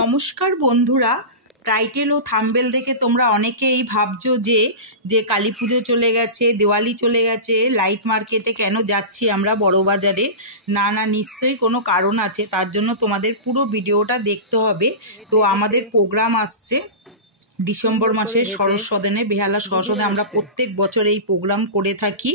নমস্কার বন্ধুরা, টাইটেল ও থাম্বনেল দেখে তোমরা অনেকেই ভাবছো যে কালী পুজো চলে গেছে, দিওয়ালি চলে গেছে, লাইট মার্কেটে কেন যাচ্ছি আমরা বড়বাজারে। না, নিশ্চয়ই কোনো কারণ আছে, তার জন্য তোমাদের পুরো ভিডিওটা দেখতে হবে। তো আমাদের প্রোগ্রাম আসছে ডিসেম্বর মাসে শরৎ সদনে, বেহালা সদনে। আমরা প্রত্যেক বছর এই প্রোগ্রাম করে থাকি।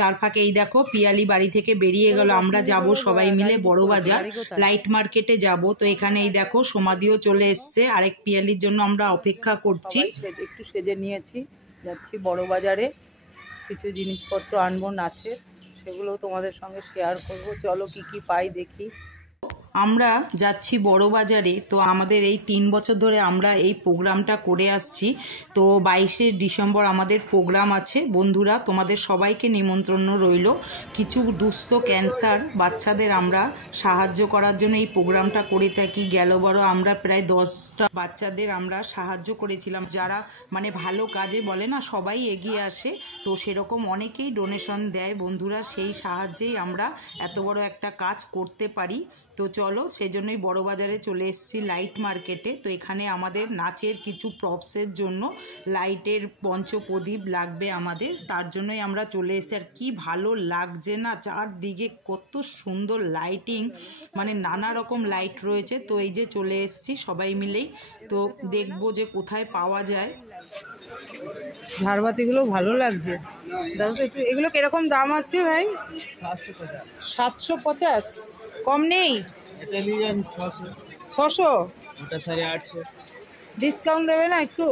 তার ফাঁকে এই দেখো পিয়ালি বাড়ি থেকে বেরিয়ে গেল। আমরা যাব সবাই মিলে বড়বাজার লাইট মার্কেটে যাব। তো এখানে এই দেখো সমাধিও চলে এসছে, আরেক পিয়ালির জন্য আমরা অপেক্ষা করছি। একটু সেজে নিয়েছি, যাচ্ছি বড়বাজারে, কিছু জিনিসপত্র আনবো নাচের, সেগুলো তোমাদের সঙ্গে শেয়ার করব। চলো কি কি পাই দেখি। আমরা যাচ্ছি বড়বাজারে। তো আমাদের এই 3 বছর ধরে আমরা এই প্রোগ্রামটা করে আসছি। তো 22শে ডিসেম্বর আমাদের প্রোগ্রাম আছে। বন্ধুরা, তোমাদের সবাইকে নিমন্ত্রণ রইল। কিছু দুস্থ ক্যান্সার বাচ্চাদের আমরা সাহায্য করার জন্য এই প্রোগ্রামটা করে থাকি। গেলবারও আমরা প্রায় 10টা বাচ্চাদের আমরা সাহায্য করেছিলাম, যারা মানে ভালো কাজে বলে না, সবাই এগিয়ে আসে। তো সেরকম অনেকেই ডোনেশন দেয় বন্ধুরা, সেই সাহায্যেই আমরা এত বড় একটা কাজ করতে পারি। তো চলো, সেজন্যই বড়বাজারে চলে এসেছি লাইট মার্কেটে। তো এখানে আমাদের নাচের কিছু প্রপসের জন্য লাইটের পঞ্চপ্রদীপ লাগবে আমাদের, তার জন্যই আমরা চলে এসেছি। আর কি ভালো লাগছে না, চারদিকে কত সুন্দর লাইটিং, মানে নানা রকম লাইট রয়েছে। তো এই যে চলে এসেছি সবাই মিলেই, তো দেখবো যে কোথায় পাওয়া যায়। ঝাড়বাতিগুলো ভালো লাগছে। এগুলো কিরকম দাম আছে ভাই? 750। কম নেই? 600। ওটা 850। ডিসকাউন্ট দেবে না একটু?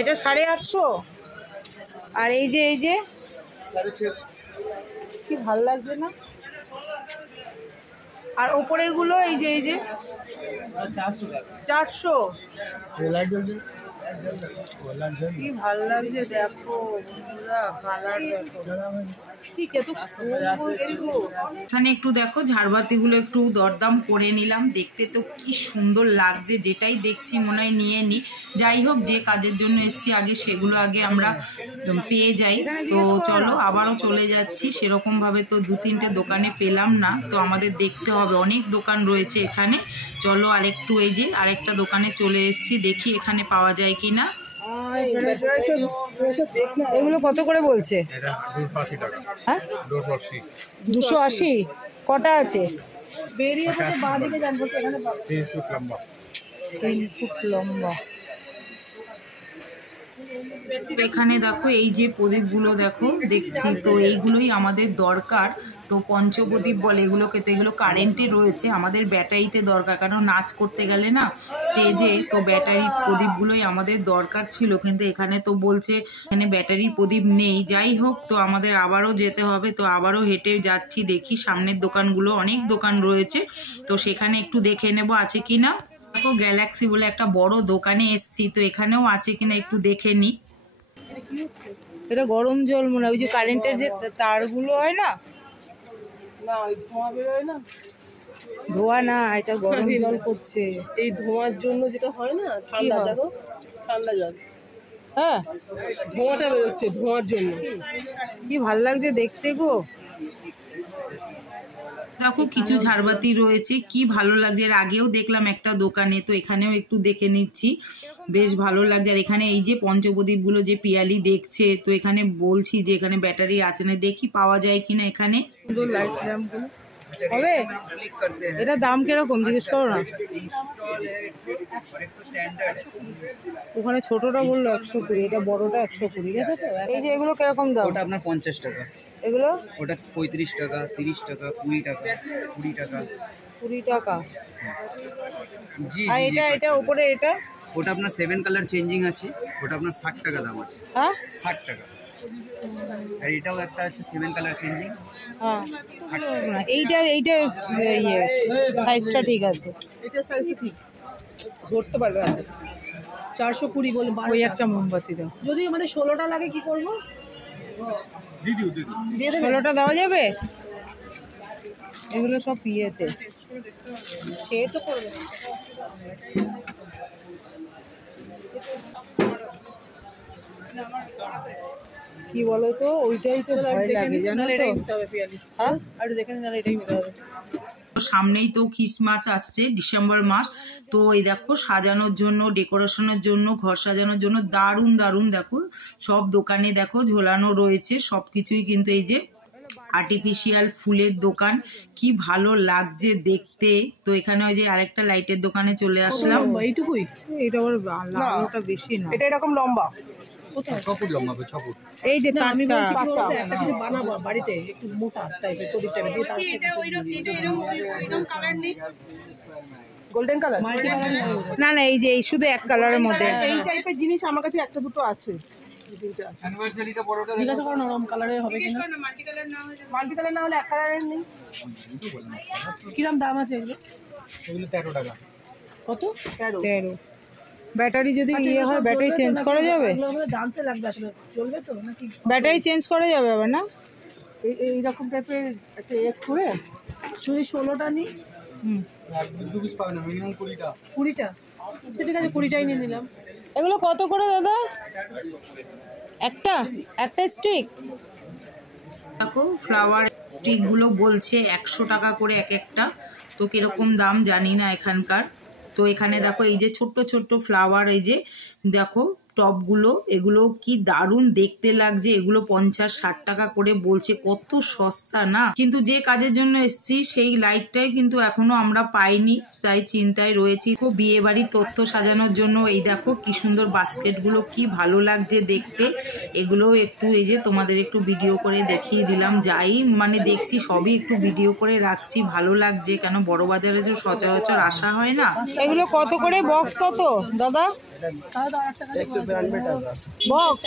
এটা 850। আর এই যে 650 কি ভালো লাগছে না? আর ওপরের গুলো এই যে 400। কি ভালো লাগছে দেখো বন্ধুরা, কালার দেখো। এখানে একটু দেখো ঝাড়বাতিগুলো একটু দরদাম করে নিলাম, দেখতে তো কি সুন্দর লাগছে। যেটাই দেখছি মনে হয় নিয়ে নিই। যাই হোক, যে কাজের জন্য এসছি আগে সেগুলো আগে আমরা পেয়ে যাই। তো চলো, আবারও চলে যাচ্ছি। সেরকমভাবে তো 2-3টে দোকানে পেলাম না, তো আমাদের দেখতে হবে, অনেক দোকান রয়েছে এখানে। চলো আরেকটু, এই যে আরেকটা দোকানে চলে এসছি, দেখি এখানে পাওয়া যায় কি না। এগুলো কত করে বলছে? হ্যাঁ, 280। কটা আছে? বেরিয়ে বাঁ দিকে জানবো, 3 ফুট লম্বা। এখানে দেখো এই যে প্রদীপগুলো দেখো দেখছি, তো এইগুলোই আমাদের দরকার। তো পঞ্চপ্রদীপ বলে এগুলোকে, তো এগুলো কারেন্টে রয়েছে, আমাদের ব্যাটারিতে দরকার, কারণ নাচ করতে গেলে না স্টেজে, তো ব্যাটারির প্রদীপগুলোই আমাদের দরকার ছিল। কিন্তু এখানে তো বলছে এখানে ব্যাটারির প্রদীপ নেই। যাই হোক, তো আমাদের আবারও যেতে হবে। তো আবারও হেঁটে যাচ্ছি, দেখি সামনের দোকানগুলো, অনেক দোকান রয়েছে, তো সেখানে একটু দেখে নেব আছে কি না। দেখো গ্যালাক্সি বলে একটা বড় দোকানে এসছি, তো এখানেও আছে কিনা একটু দেখে নিই। এটা গরম জল মনে হয়, ওই যে কারেন্টের যে তারগুলো হয় না, ওই ধোঁয়া বেরোয় না। ধোঁয়া না, এটা গরম জল করছে। এই ধোঁয়ার জন্য যেটা হয় না, ঠান্ডা, দেখো ঠান্ডা জল। হ্যাঁ, ধোঁয়াটা বেরোচ্ছে ধোঁয়ার জন্য। কি ভাল লাগছে দেখতে গো। দেখো কিছু ঝাড়বাতি রয়েছে, কি ভালো লাগছে। এর আগেও দেখলাম একটা দোকানে, তো এখানেও একটু দেখে নিচ্ছি, বেশ ভালো লাগছে। আর এখানে এই যে পঞ্চপ্রদীপগুলো যে পিয়ালি দেখছে, তো এখানে বলছি যে এখানে ব্যাটারি আছে না, দেখি পাওয়া যায় কিনা এখানে। লাইট ল্যাম্পগুলো হবে, এটা দাম কিরকম জিজ্ঞেস করো না। ওখানে ছোটটা বললো 120, এটা বড়টা 120। এই যে এগুলো কিরকম দাম? ওটা আপনার 50 টাকা। এগুলো ওটা 35 টাকা, 30 টাকা, 20 টাকা, 20 টাকা। 20 টাকা। জি আর জি, এটা উপরে এটা, ওটা আপনার 7 কালার চেঞ্জিং আছে, ওটা আপনার 60 টাকা দাম আছে। হ্যাঁ 60 টাকা। আর এটাও একটা আছে 7 কালার চেঞ্জিং। হ্যাঁ, এইটা ইয়ে সাইজটা ঠিক আছে, এটা সাইজ ঠিক ধরতে পারবে। 420 বলে। ওই একটা মোমবাতি দাও, যদি মানে 16টা লাগে কি করব? 16টা দেওয়া যাবে? এগুলো সব ইয়েতে, সে তো করবে। কি বলো তো, ওইটাই তো ভয় লাগে জানো তো। হ্যাঁ, আর দেখে নিন, এটাই নিতে হবে। সামনেই তো খ্রিসমাস আসছে, ডিসেম্বর মাস। তো এই দেখো সাজানোর জন্য, ডেকোরেশনের জন্য, ঘর সাজানোর জন্য দারুণ দারুণ দেখো সব দোকানে দেখো ঝোলানো রয়েছে সব কিছুই। কিন্তু এই যে আর্টিফিশিয়াল ফুলের দোকান, কি ভালো লাগছে দেখতে। তো এখানে ওই যে আরেকটা লাইটের দোকানে চলে আসলাম। এইটুকুই, এটা আবার লাগানোটা বেশি না, এটা এরকম লম্বা। এই যে আমি বলছি একটা কিছু বানাবো বাড়িতে, একটু মোটা টাইপের প্রদীপ টাইপের দিয়ে, এটা ওইরকম কালার নেই, গোল্ডেন কালার না না, এই যে এই শুধু এক কালারের মধ্যে এই টাইপের জিনিস আমার কাছে একটা দুটো আছে। জিজ্ঞাসা করো নরম কালারের হবে কিনা, মাল্টি কালার না হলে এক কালারের নেই। কিরম দাম আছে এগুলো? 13 টাকা। কত? 13। ব্যাটারি যদি ইয়ে হয় ব্যাটারি চেঞ্জ করা যাবে? ডান্সে লাগবে আসলে, চলবে তো নাকি? ব্যাটারি চেঞ্জ করা যাবে আবার না? এইরকম টাইপের একটা এক করে শুধু 16টা নিই। পিস পাবে না, মিনিমাম 20টা। 20টা? ঠিক আছে 20টাই নিয়ে নিলাম। এগুলো কত করে দাদা? একটা স্টিক? দেখো ফ্লাওয়ার স্টিকগুলো বলছে 100 টাকা করে এক একটা। তো কিরকম দাম জানি না এখানকার। তো এখানে দেখো এই যে ছোট্ট ছোট্ট ফ্লাওয়ার, এই যে দেখো টপগুলো, এগুলো কি দারুণ দেখতে লাগছে। এগুলো 50-60 টাকা করে বলছে, কত সস্তা না। কিন্তু যে কাজের জন্য এসছি সেই লাইটটাই কিন্তু এখনো আমরা পাইনি, তাই চিন্তায় রয়েছি। খুব বিয়ে বাড়ির তথ্য সাজানোর জন্য এই দেখো কি সুন্দর বাস্কেটগুলো, কি ভালো লাগছে দেখতে। এগুলো একটু এই যে তোমাদের একটু ভিডিও করে দেখিয়ে দিলাম। যাই মানে দেখছি সবই একটু ভিডিও করে রাখছি, ভালো লাগছে। কেন বড় বাজারে যে সচরাচর আসা হয় না। এগুলো কত করে বক্স কত দাদা? 192 টাকা বক্স।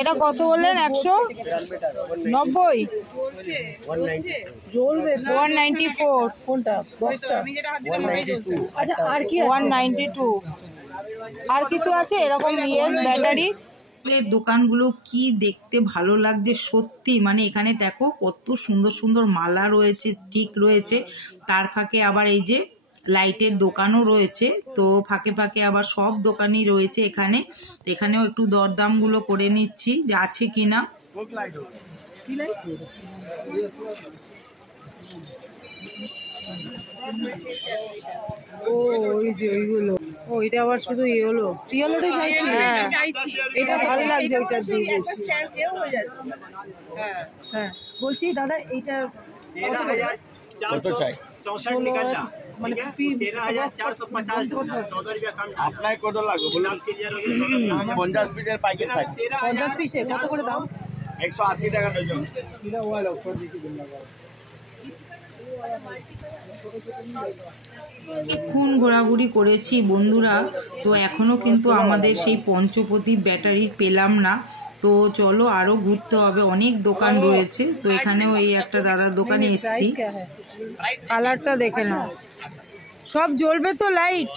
এটা কত বললেন? 190 জ্বলবে। 194 কোনটা বক্সটা? আচ্ছা আর কি 192। আর কিছু আছে এরকম ইয়ের ব্যাটারি? দোকানগুলো কি দেখতে ভালো লাগছে সত্যি। মানে এখানে দেখো কত সুন্দর সুন্দর মালা রয়েছে, স্টিক রয়েছে, তার ফাঁকে আবার এই যে লাইটের দোকানও রয়েছে। তো ফাঁকে ফাঁকে আবার সব দোকানই রয়েছে এখানে। এখানেও একটু দরদামগুলো করে নিচ্ছি যে আছে কিনা। ও ওই যে ওইগুলো, ও এটা আবার শুধু ইয়েলোটাই চাইছি। এটা ভালো লাগছে, ওইটা দিয়ে হ্যাঁ। বলছি দাদা এইটা কত চাই? মানে আপনার কত লাগবে বলুন? 50 পিসের প্যাকেট থাকে। 50 পিসে কত করে দাম? 180 টাকা ডজন। এখন ঘোরাঘুরি করেছি বন্ধুরা, তো এখনো কিন্তু আমাদের সেই পঞ্চপ্রদীপ ব্যাটারি পেলাম না। তো চলো আরো ঘুরতে হবে, অনেক দোকান রয়েছে। তো এখানেও এই একটা দাদার দোকানে এসেছি। কালারটা দেখে নাও। সব জ্বলবে তো লাইট?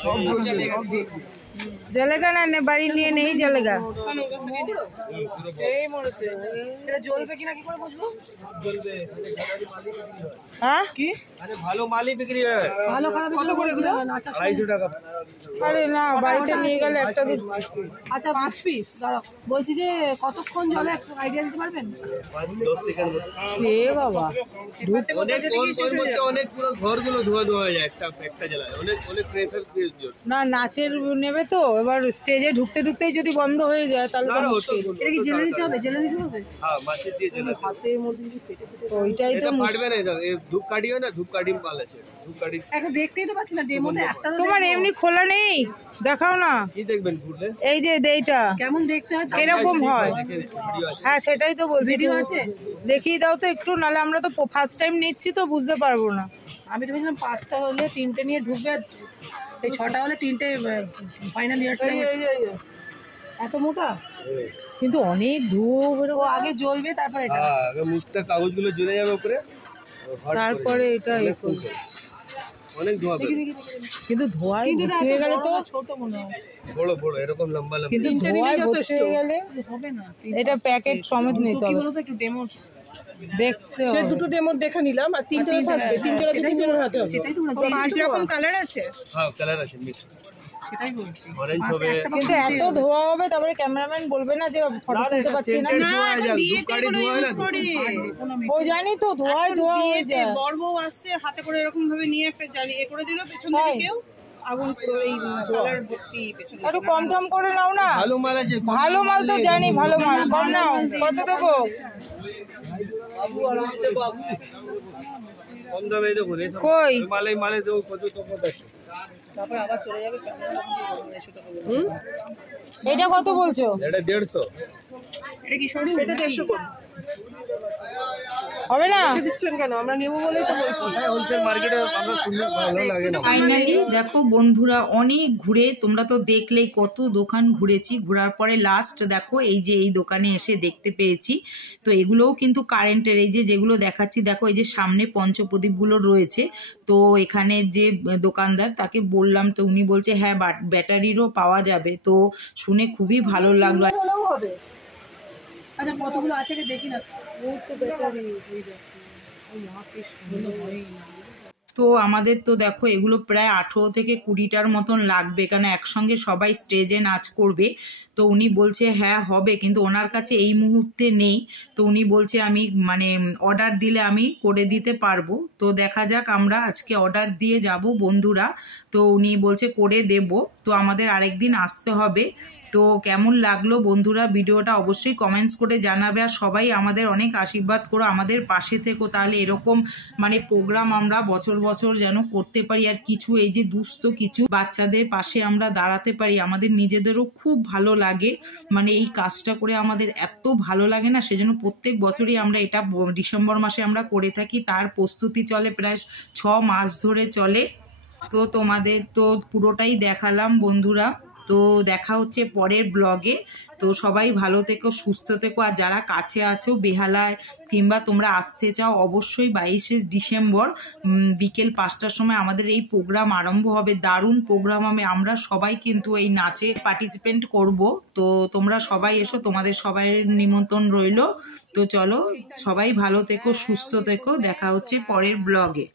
जलेगा ना ने बाड़ी নিয়ে नहीं जलेगा। এই মরতে এটা জ্বলবে কিনা কি করে বুঝবো? জ্বলবে। হ্যাঁ কি? আরে ভালো মালই বিক্রি হয়। ভালো খারাপ কত করে ছিল? 250 টাকা। আরে না বাড়িতে নিয়ে গেলে একটা আচ্ছা 5 পিস দাঁড়াও। বলছি যে কতক্ষণ জ্বলে একটু আইডিয়া দিতে পারবেন? 10 সেকেন্ড। এ বাবা ধুতে করতে যেতে কি শেষ হয়ে যায়? অনেক পুরো ঘরগুলো ধোয়া হয়ে যায় একটা জ্বালায়। অনেক প্রেসার দিয়ে না নাচের নেবে তো, এবার স্টেজে ঢুকতে ঢুকতেই যদি বন্ধ হয়ে যায় তাহলে তো মুশকিল। এটা কি জেলে দিতে হবে? জেলে দিতে হবে? হ্যাঁ মাছি দিয়ে জেলে। হাতের মধ্যে যদি ফেটে ফেটে ওইটাই তো ফাটবে না। এটা এই ধূপকাঠি হয় না, ধূপকাঠি মাল আছে। ধূপকাঠি একটা দেখতেই তো পাচ্ছি না ডেমোতে একটা। তোমার এমনি খোলা নেই? দেখাও না। কি দেখবেন ফুটলে? এই যে এইটা কেমন দেখতে হয়, কিরকম হয়? হ্যাঁ সেটাই তো বলছি, ভিডিও আছে দেখিয়ে দাও তো একটু, নাহলে আমরা তো ফার্স্ট টাইম নিচ্ছি তো বুঝতে পারবো না। আমি তো ভেবেছিলাম 5টা হলে 3টে নিয়ে ঢুকবে, এই 6টা হলে 3টে ফাইনাল ইয়ার্স। এত মোটা কিন্তু অনেক ধুয়ো বেরোবে। আগে জ্বলবে তারপর এটা। হ্যাঁ আগে মুখটা কাগজগুলো জ্বলে যাবে উপরে, তারপরে এটা অনেক ধোয়া বের। কিন্তু ধোঁয়ায় ভর্তি হয়ে গেলে তো ছোট মনে হয়। বড় এরকম লম্বা লম্বা। কিন্তু ধোঁয়ায় ভর্তি হয়ে গেলে হবে না। এটা প্যাকেট সমেত নিতে হবে। কি বলতো একটু ডেমো দেখতে হবে। সে দুটো ডেমো দেখে নিলাম আর 3টে থাকবে। 3টে আছে 3জনের হাতে হবে। সেটাই তো 5 রকম কালার আছে। হ্যাঁ কালার আছে মিক্স। সেটাই বলছি অরেঞ্জ হবে কিন্তু এত ধোয়া হবে তারপরে ক্যামেরাম্যান বলবে না যে ফটো তুলতে পারছি না ও জানি তো ধোয়ায় ধোয়া হয়ে যায় বর বউ আসছে হাতে করে এরকম ভাবে নিয়ে একটা জ্বালিয়ে এ করে দিল পেছন থেকে কেউ আগুন পুরো এই কালার ভর্তি পেছনে একটু কম টম করে নাও না ভালো মাল আছে ভালো মাল তো জানি ভালো মাল কম নাও কত দেবো বাবু আরামসে বাবু কম দামে দেবো রে কই মালে দেবো কত তফাৎ আছে তারপর আবার চলে যাবে এটা কত বলছো এটা 150 এটা কি সরু এটা 150 করে হবে না দিচ্ছেন কেন আমরা নেব বলেই তো বলছি হোলসেল মার্কেটে আমরা শুনলে ভালো লাগে না ফাইনালি দেখো বন্ধুরা অনেক ঘুরে তোমরা তো দেখলেই কত দোকান ঘুরেছি ঘোরার পরে লাস্ট দেখো এই যে এই দোকানে এসে দেখতে পেয়েছি তো এগুলোও কিন্তু কারেন্টের এই যে যেগুলো দেখাচ্ছি দেখো এই যে সামনে পঞ্চপ্রদীপগুলো রয়েছে তো এখানে যে দোকানদার তাকে বললাম তো উনি বলছে হ্যাঁ ব্যাটারিরও পাওয়া যাবে তো শুনে খুবই ভালো লাগলো আচ্ছা কতগুলো আছে দেখি না তো আমাদের তো দেখো এগুলো প্রায় 18 থেকে 20টার মতন লাগবে কারণ একসঙ্গে সবাই স্টেজে নাচ করবে তো উনি বলছে হ্যাঁ হবে কিন্তু ওনার কাছে এই মুহূর্তে নেই তো উনি বলছে আমি মানে অর্ডার দিলে আমি করে দিতে পারবো তো দেখা যাক আমরা আজকে অর্ডার দিয়ে যাব বন্ধুরা তো উনি বলছে করে দেব তো আমাদের আরেকদিন আসতে হবে তো কেমন লাগলো বন্ধুরা ভিডিওটা অবশ্যই কমেন্টস করে জানাবে আর সবাই আমাদের অনেক আশীর্বাদ করো আমাদের পাশে থেকো তাহলে এরকম মানে প্রোগ্রাম আমরা বছর বছর যেন করতে পারি আর কিছু এই যে দুস্থ কিছু বাচ্চাদের পাশে আমরা দাঁড়াতে পারি আমাদের নিজেদেরও খুব ভালো লাগে মানে এই কাজটা করে আমাদের এত ভালো লাগে না সেজন্য প্রত্যেক বছরই আমরা এটা ডিসেম্বর মাসে আমরা করে থাকি তার প্রস্তুতি চলে প্রায় 6 মাস ধরে চলে তো তোমাদের তো পুরোটাই দেখালাম বন্ধুরা তো দেখা হচ্ছে পরের ব্লগে তো সবাই ভালো থেকো সুস্থ থেকো আর যারা কাছে আছো বেহালায় কিংবা তোমরা আসতে চাও অবশ্যই 22শে ডিসেম্বর বিকেল 5টার সময় আমাদের এই প্রোগ্রাম আরম্ভ হবে দারুণ প্রোগ্রাম হবে আমরা সবাই কিন্তু এই নাচে পার্টিসিপেন্ট করব তো তোমরা সবাই এসো তোমাদের সবাইয়ের নিমন্ত্রণ রইলো তো চলো সবাই ভালো থেকো সুস্থ থেকো দেখা হচ্ছে পরের ব্লগে